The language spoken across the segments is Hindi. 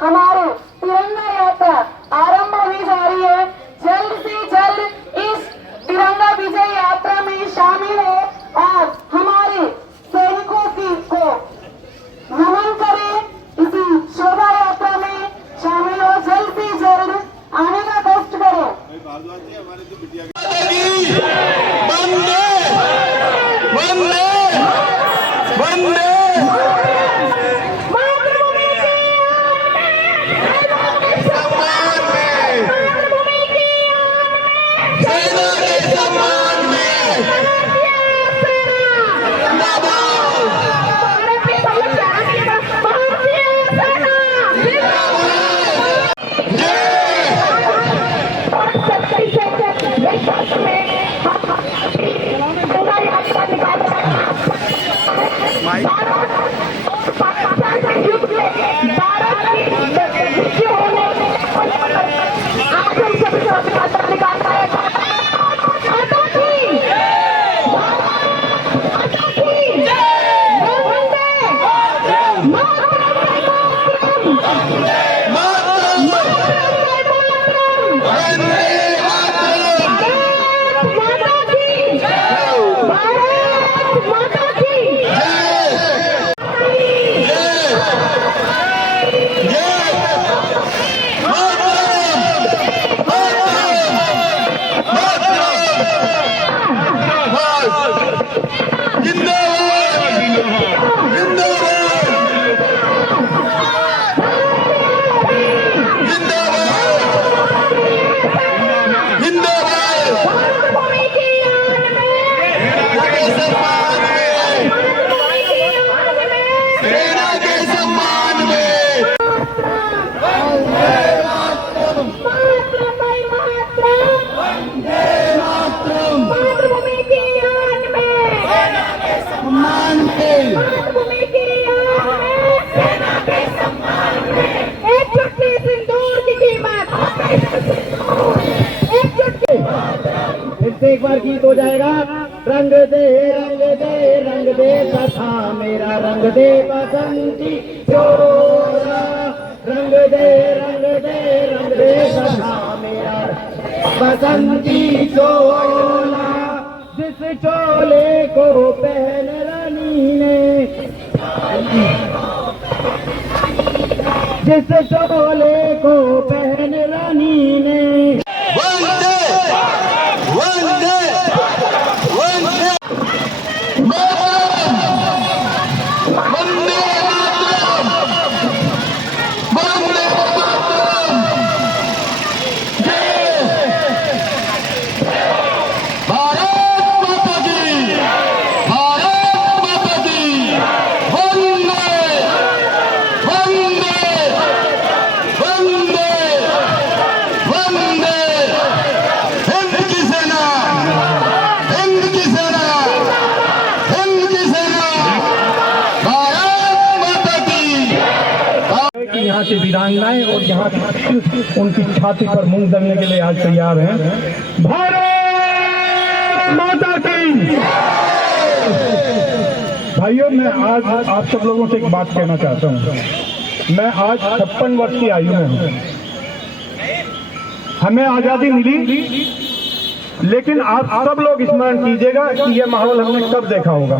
हमारी तिरंगा यात्रा आरंभ हुई जा रही है। जल्द से जल्द इस तिरंगा विजय यात्रा में शामिल हो और हमारे सैनिकों को नमन करें। इसी शोभा यात्रा में शामिल हो, जल्द से जल्द आने का कष्ट करें। एक बार गीत हो जाएगा। रंग दे रंग दे रंग दे तथा मेरा रंग दे बसंती चोला। रंग दे रंग दे रंग दे तथा मेरा बसंती चोला। जिस चोले को पहन रानी ने, जिस चोले को पहन रानी ने, यहाँ की वीरांगनाएं और यहाँ उनकी छाती पर मूंग दलने के लिए आज तैयार हैं। भारत माता की। भाइयों, मैं आज आप सब लोगों से एक बात कहना चाहता हूँ। मैं आज 56 वर्ष की आयु में हूँ। हमें आजादी मिली, लेकिन आप सब लोग स्मरण कीजिएगा कि यह माहौल हमने कब देखा होगा।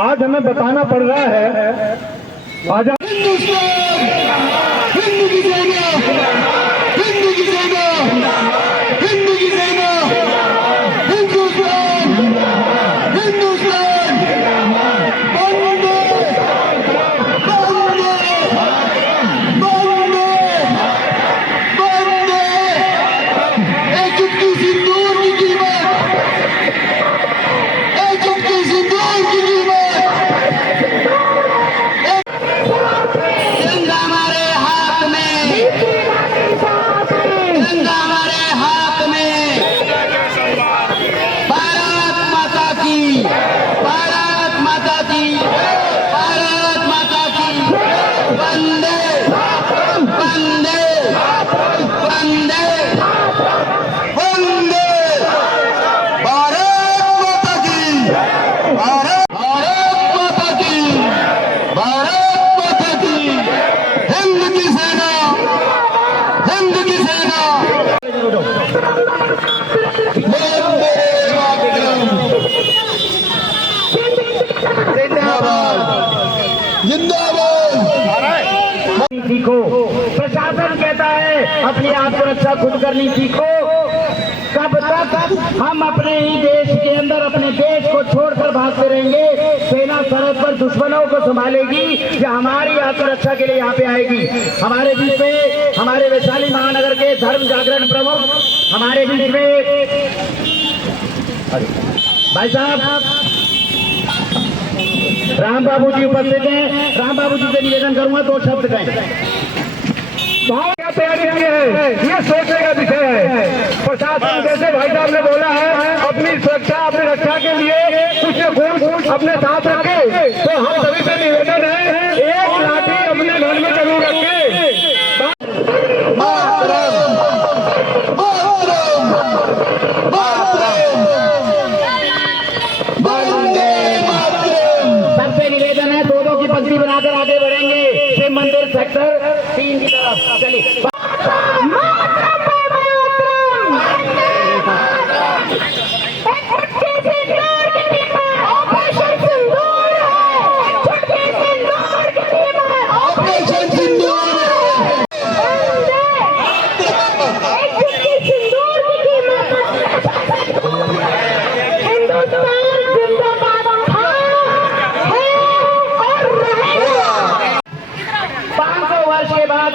आज हमें बताना पड़ रहा है आजादी। हिंदू की सेना, हिंदू की सेना, हिंदू की सेना, हिंदुस्तान, हिंदुस्तान, वंदे, वंदे, वंदे, वंदे। एक चुटकी सिंदूर की कीमत, एक चुटकी सिंदूर की कीमत। भारत माता की, हिंद की सीखो। प्रशासन कहता है अपनी आत्मरक्षा खुद करनी सीखो। कब तक हम अपने ही देश के अंदर अपने देश को छोड़कर भागते रहेंगे? सेना सरहद पर दुश्मनों को संभालेगी या हमारी आत्मरक्षा के लिए यहाँ पे आएगी? हमारे बीच में हमारे वैशाली महानगर के धर्म जागरण प्रमुख हमारे बीच में भाई साहब राम बाबू जी उपस्थित हैं। राम बाबू जी से निवेदन करूंगा 2 शब्द कहें। क्या तैयारी की है ये सोचने का विषय है। प्रशासन जैसे भाई साहब ने बोला है अपनी सुरक्षा अपनी रक्षा के लिए कुछ न कुछ अपने साथ रखे, तो हम सभी से निवेदन है एक लाठी अपने घर में जरूर रखे। सबसे निवेदन है 2-2 की पंक्ति बनाकर आगे बढ़ेंगे शिव मंदिर सेक्टर 3 की तरफ। चलिए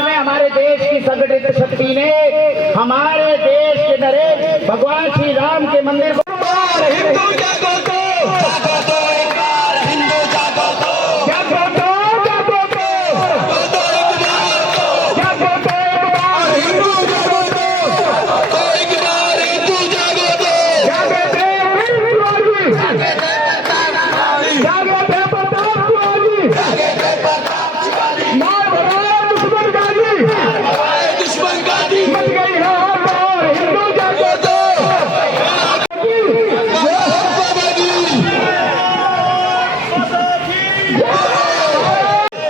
हमारे देश की संगठित शक्ति ने हमारे देश के नरेश भगवान श्री राम के मंदिर को हिंदू जागो तो हिंदू जागो तो जागो तो जागो तो जागो तो हिंदू जागो तो एक बार हिंदू जागो तो जागे दे हिंदू जागे दे प्रताप शिवाजी मार दुश्मन का दी मच गई है और हिंदू जागो तो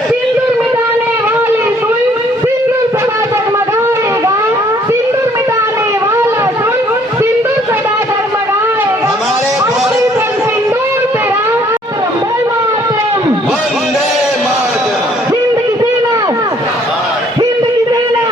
सिंदूर मिटाने वाली सुई सिंदूर सदा जगमगाएगा। सिंदूर मिटाने वाला सुई सिंदूर सदा जगमगाएगा। ऑपरेशन सिंदूर तेरा वंदे मातरम वंदे मातरम। हिंद की सेना हिंद की सेना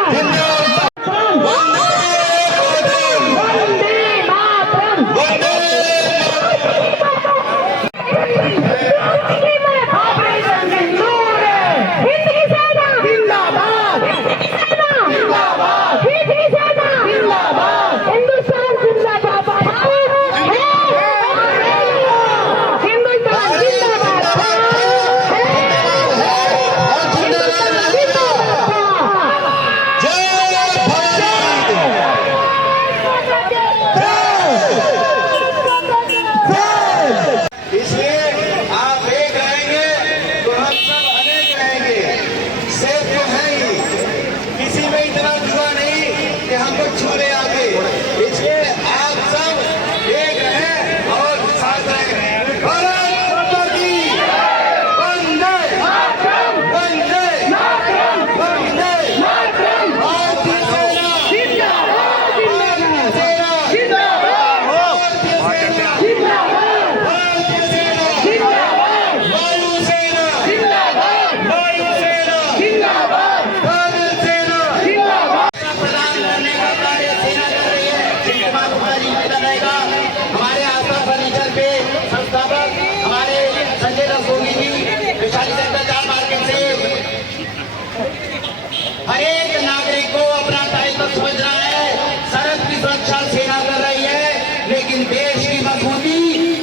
हर एक नागरिक को अपना दायित्व समझना है। सरहद की सुरक्षा सेना कर रही है, लेकिन देश की मजबूती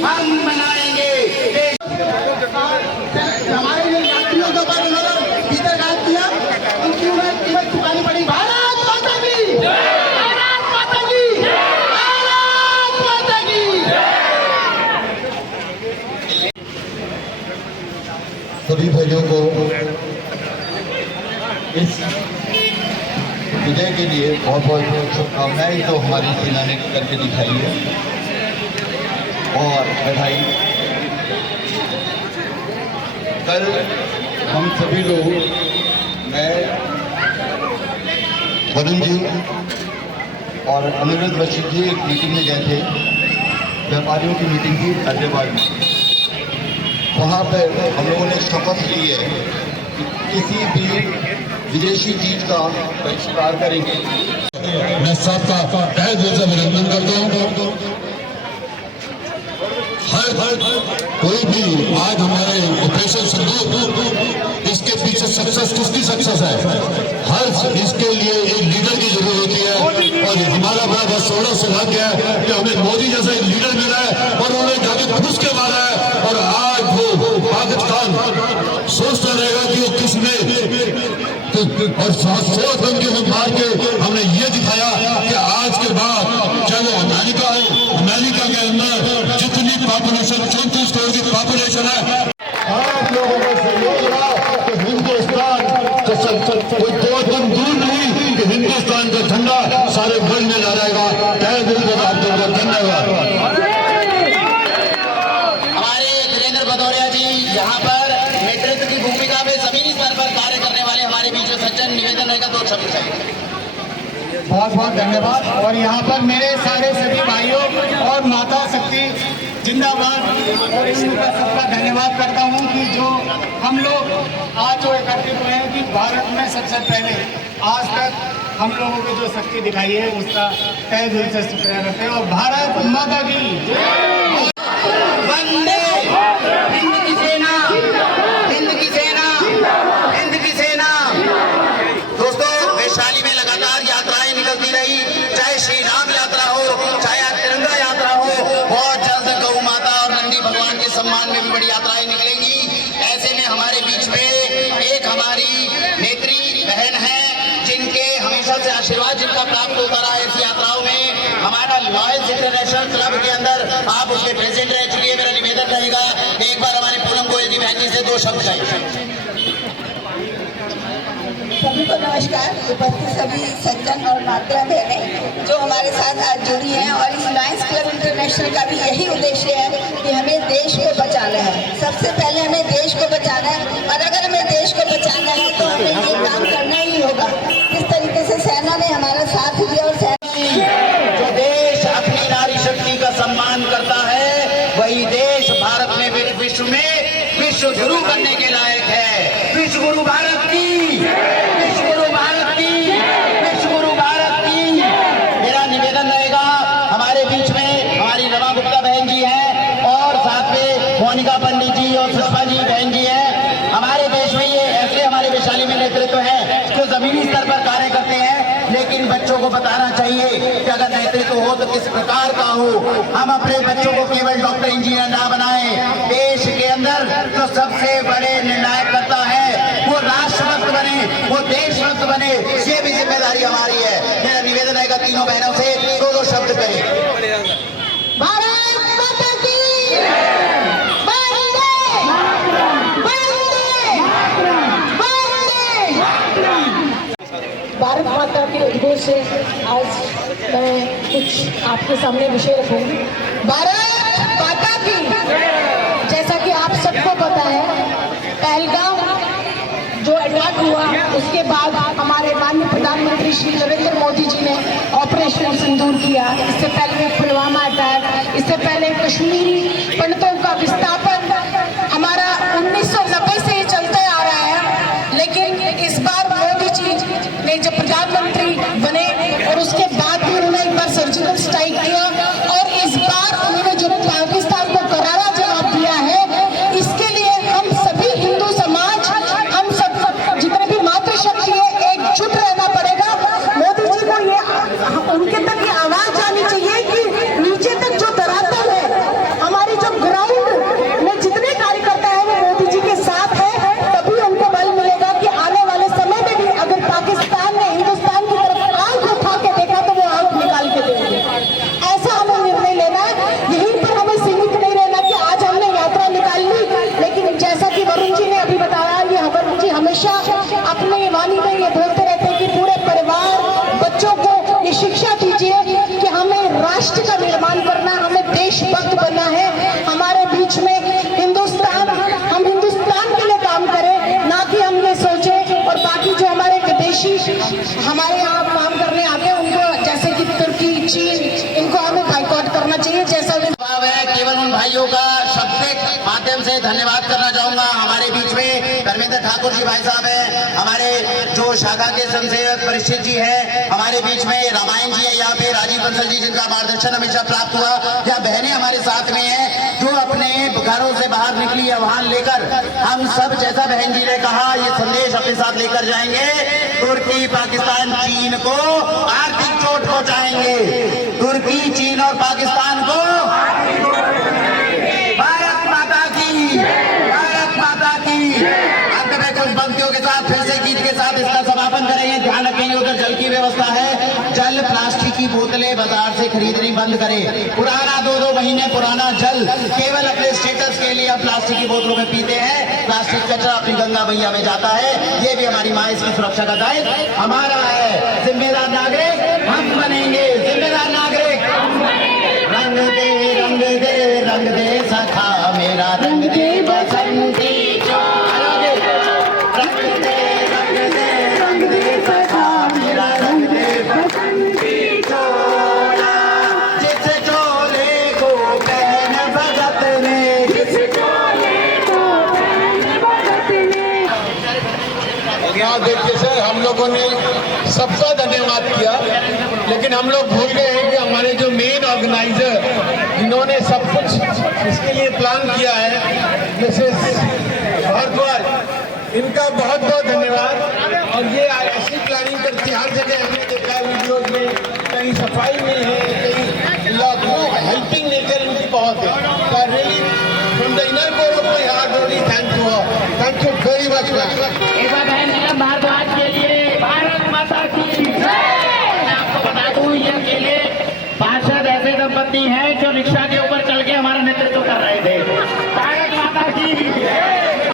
हम बनाएंगे। हमारे यात्रियों के ऊपर उन्होंने भीतर घात किया, उनकी उन्हें कीमत चुकानी पड़ी। भारत माता की भारत माता की भारत माता की। सभी भाइयों को इस विजय के लिए बहुत बहुत शुभकामनाएं जो हमारी सेना ने करके दिखाई है। और बधाई। कल हम सभी लोग, मैं, वरुण जी और अनिरुद्ध रशीद जी एक मीटिंग में गए थे, व्यापारियों की मीटिंग थी हैदराबाद में। वहाँ पर हम लोगों ने शपथ ली है कि किसी भी विदेशी चीज का बहिष्कार करेंगे। मैं सबका तहे दिल से अभिनंदन करता हूँ। हर कोई भी आज हमारे ऑपरेशन सिंदूर इसके पीछे सक्सेस किसकी सक्सेस है? हर इसके लिए एक लीडर की जरूरत होती है और हमारा बड़ा बहुत सोना सौभाग्य है कि हमें मोदी जैसा एक लीडर मिला है और उन्होंने जाके घुस के मारा है। और आज वो पाकिस्तान सोचता रहेगा कि वो किसने और सोच बन के हम मार के हमने ये दिखाया कि आज के बाद चाहे वो अमेरिका हो, अमेरिका के अंदर जितनी पॉपुलेशन 34 करोड़ की पॉपुलेशन है, आप लोगों का सहयोग रहा कि हिंदुस्तान कोई 2 दिन दूर नहीं कि हिंदुस्तान का झंडा सारे वर्ल्ड में लहराएगा। तहे दिल से आप लोगों का धन्यवाद। हमारे वीरेंद्र भदौरिया जी यहाँ पर नेतृत्व की भूमिका में जमीनी स्तर पर कार्य करने वाले हमारे बीच में सज्जन निवेदन रहेगा 2 शब्द चाहिए। बहुत बहुत धन्यवाद। और यहाँ पर मेरे सारे सभी भाइयों और माता शक्ति जिंदाबाद और इनका सबका धन्यवाद करता हूँ कि जो हम लोग आज जो एकत्रित हुए हैं कि भारत में सबसे पहले आज तक हम लोगों को जो शक्ति दिखाई है उसका तहे दिल से शुक्रिया करते हैं। और भारत माता की वंदे हिंद की सेना, हिंद की सेना, हिंद की सेना। दोस्तों, वैशाली में लगातार यात्राएं निकलती रही, चाहे श्री राम यात्रा हो, चाहे तिरंगा यात्रा हो। बहुत जल्द गौ माता और नंदी भगवान के सम्मान में भी बड़ी यात्राएं निकलेंगी। ऐसे में हमारे बीच में एक हमारी नेत्री बहन है जिनके हमेशा से आशीर्वाद जिनका प्राप्त होता रहा ऐसी यात्राओं में। हमारा लॉयल्स इंटरनेशनल क्लब के अंदर आप उसके प्रेसिडेंट रह चुकी है। मेरा निवेदन रहेगा एक बार हमारे पूनम गोयल जी बहन जी से 2 शब्द चाहिए। सभी को नमस्कार। उपस्थित सभी सज्जन और माता बहनें जो हमारे साथ आज जुड़ी हैं, और इस लायंस क्लब इंटरनेशनल का भी यही उद्देश्य है कि हमें देश को बचाना है। सबसे पहले हमें देश को बचाना है, और अगर हमें देश को बचाना है तो हमें ये काम करना ही होगा। जिस तरीके से सेना ने हमारा साथ दिया और जो देश अपनी नारी शक्ति का सम्मान करता है वही देश भारत में विश्व में विश्व गुरु बनने के लायक है। विश्व गुरु भारत की, विश्व गुरु भारत की, विश्व गुरु भारत की। मेरा निवेदन रहेगा हमारे बीच में हमारी रमा गुप्ता बहन जी हैं और साथ में मोनिका पंडित जी और सुषमा जी बहन जी हैं। हमारे देश में ये ऐसे हमारे वैशाली में नेतृत्व है जो जमीनी स्तर पर कार्य करते हैं, लेकिन बच्चों को बताना चाहिए कि अगर नेतृत्व हो तो किस प्रकार का हो। हम अपने बच्चों को केवल डॉक्टर इंजीनियर ना बनाएं। देश के अंदर जो सबसे बड़े निर्णायक करता है वो राष्ट्रभक्त बने, वो देशभक्त बने। ये भी जिम्मेदारी हमारी है। मेरा निवेदन रहेगा तीनों बहनों से 2 शब्द करें। भारत माता की वंदे, वंदे, वंदे। भारत माता के उद्देश्य से आज मैं कुछ आपके सामने विषय रखूंगी। भारत माता की, जैसा कि आप सबको पता है, पहलगाम जो अटैक हुआ उसके बाद हमारे माननीय प्रधानमंत्री श्री नरेंद्र मोदी जी ने ऑपरेशन सिंदूर किया। इससे पहले पुलवामा अटैक, इससे पहले कश्मीरी पंडितों का विस्थापन हमारा 1990 से ही चलते आ रहा है। लेकिन इस बार मोदी जी ने जब प्रधानमंत्री बने और उसके बाद भी उन्होंने एक बार सर्जिकल स्ट्राइक किया, और इस बार उन्होंने जो पाकिस्तान को करारा जवाब दिया है, इसके लिए हम सभी हिंदू समाज, हम सब जितने भी मातृशक्ति है, एकजुट रहना पड़ेगा। मोदी जी को ये उनके तक ये आवाज जानी चाहिए कि नीचे तक जो धरातल है, हमारी जो ग्राउंड में जितने कार्यकर्ता है वो मोदी जी के साथ है, तभी उनको बल मिलेगा कि आने वाले समय में भी अगर पाकिस्तान ने हिंदुस्तान की तरफ आंख उठा के देखा तो वो आंख निकाल के देंगे। ऐसा हमें निर्णय लेना है। यहीं पर हमें सीमित नहीं रहना कि आज हमने यात्रा निकाल ली, लेकिन जैसा कि वरुण जी ने अभी बताया, ये वरुण जी हमेशा अपने वाणी में ये बोलते रहते हैं कि पूरे परिवार, बच्चों को ये शिक्षा दीजिए कि हमें राष्ट्र का निर्माण करना, हमें देशभक्त बनना है। हमारे बीच में हिंदुस्तान, हम हिंदुस्तान के लिए काम करें, ना कि हम ये सोचे और बाकी जो हमारे विदेशी हमारे यहाँ काम करने आते हैं उनको, जैसे कि तुर्की, चीन, इनको हमें बाइकआउट करना चाहिए। जैसा भाव है केवल उन भाइयों का शब्द के माध्यम से धन्यवाद करना चाहूंगा। हमारे बीच में धर्मेंद्र ठाकुर जी भाई साहब हैं, हमारे जो शाखा के संसेवक परिषद जी हैं, हमारे बीच में रामायण जी है यहाँ पे, राजीव बंसल जी जिनका मार्गदर्शन हमेशा प्राप्त हुआ, या बहनें हमारे साथ में हैं जो अपने घरों से बाहर निकली आह्वान लेकर हम सब, जैसा बहन जी ने कहा, ये संदेश अपने साथ लेकर जाएंगे। तुर्की, पाकिस्तान, चीन को आर्थिक चोट पहुंचाएंगे। तुर्की, चीन और पाकिस्तान को भारत माता की, भारत माता की। अंत में कुछ पंक्तियों के साथ फिर से गीत के साथ इसका समापन करेंगे। ध्यान रखेंगे उधर जल की व्यवस्था है, जल प्लास्टिक की बोतलें बाजार से खरीदनी बंद करें। पुराना 2-2 महीने पुराना जल केवल अपने स्टेटस के लिए हम प्लास्टिक की बोतलों में पीते हैं। प्लास्टिक कचरा अपनी गंगा मैया में जाता है। ये भी हमारी माँ, इसकी सुरक्षा का दायित्व हमारा है। जिम्मेदार नागरिक हम बनेंगे, जिम्मेदार नागरिक। रंग दे रंग दे रंग दे सखा मेरा, रंग दे बसंती देखिए सर, हम लोगों ने सबका धन्यवाद किया, लेकिन हम लोग भूल गए हैं कि हमारे जो मेन ऑर्गेनाइजर जिन्होंने सब कुछ इसके लिए प्लान किया है, मिसेस भारद्वाज, इनका बहुत बहुत धन्यवाद। और ये ऐसी प्लानिंग करती है, हर जगह हमने देखा वीडियोज में, कहीं सफाई में है, कहीं हेल्पिंग नेचर इनकी बहुत है। Really from the inner core of my heart really thank you very much. एक बार बहन नीलम भारद्वाज के लिए भारत माता की जय। मैं आपको बता दूं, ये अकेले पार्षद ऐसे दंपति हैं जो रिक्शा के ऊपर